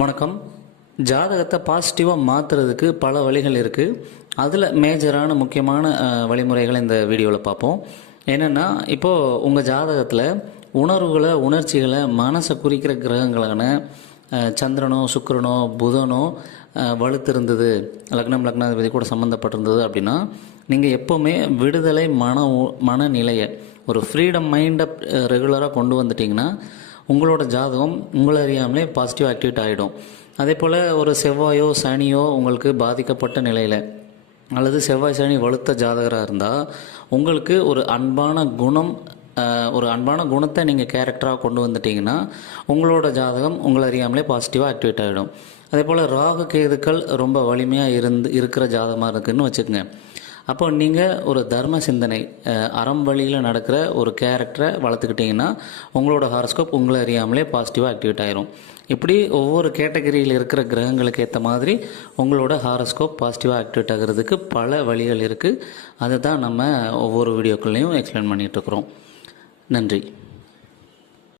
வணக்கம். ஜாதகத்தை பாசிட்டிவாக மாற்றுறதுக்கு பல வழிகள் இருக்குது. அதில் மேஜரான முக்கியமான வழிமுறைகளை இந்த வீடியோவில் பார்ப்போம். என்னென்னா, இப்போது உங்கள் ஜாதகத்தில் உணர்வுகளை, உணர்ச்சிகளை, மனசை குறிக்கிற கிரகங்களான சந்திரனோ, சுக்கிரனோ, புதனோ வலுத்திருந்தது, லக்னாதிபதி கூட சம்மந்தப்பட்டிருந்தது அப்படின்னா, நீங்கள் எப்போவுமே விடுதலை மனநிலையை, ஒரு ஃப்ரீடம் மைண்டை ரெகுலராக கொண்டு வந்துட்டிங்கன்னா உங்களோட ஜாதகம் உங்களை அறியாமலே பாசிட்டிவ் ஆக்டிவேட் ஆகிடும். அதே போல் ஒரு செவ்வாயோ சனியோ உங்களுக்கு பாதிக்கப்பட்ட நிலையில், அல்லது செவ்வாய் சனி வலுத்த ஜாதகராக இருந்தால் உங்களுக்கு ஒரு அன்பான குணத்தை நீங்கள் கேரக்டராக கொண்டு வந்துட்டிங்கன்னா உங்களோட ஜாதகம் உங்களை அறியாமலே பாசிட்டிவாக ஆக்டிவேட் ஆகிடும். அதே போல் ராகு கேதுக்கள் ரொம்ப வலிமையாக இருக்கிற ஜாதகமாக இருக்குதுன்னு வச்சுக்கோங்க. அப்போ நீங்கள் ஒரு தர்ம சிந்தனை, அறம் வழியில் நடக்கிற ஒரு கேரக்டரை வளர்த்துக்கிட்டிங்கன்னா உங்களோட ஹாரோஸ்கோப் உங்களை அறியாமலே பாசிட்டிவாக ஆக்டிவேட் ஆகிரும். இப்படி ஒவ்வொரு கேட்டகரியில் இருக்கிற கிரகங்களுக்கு ஏற்ற மாதிரி உங்களோட ஹாரோஸ்கோப் பாசிட்டிவாக ஆக்டிவேட் ஆகிறதுக்கு பல வழிகள் இருக்குது. அதை தான் நம்ம ஒவ்வொரு வீடியோக்கள்லையும் எக்ஸ்பிளைன் பண்ணிகிட்ருக்குறோம். நன்றி.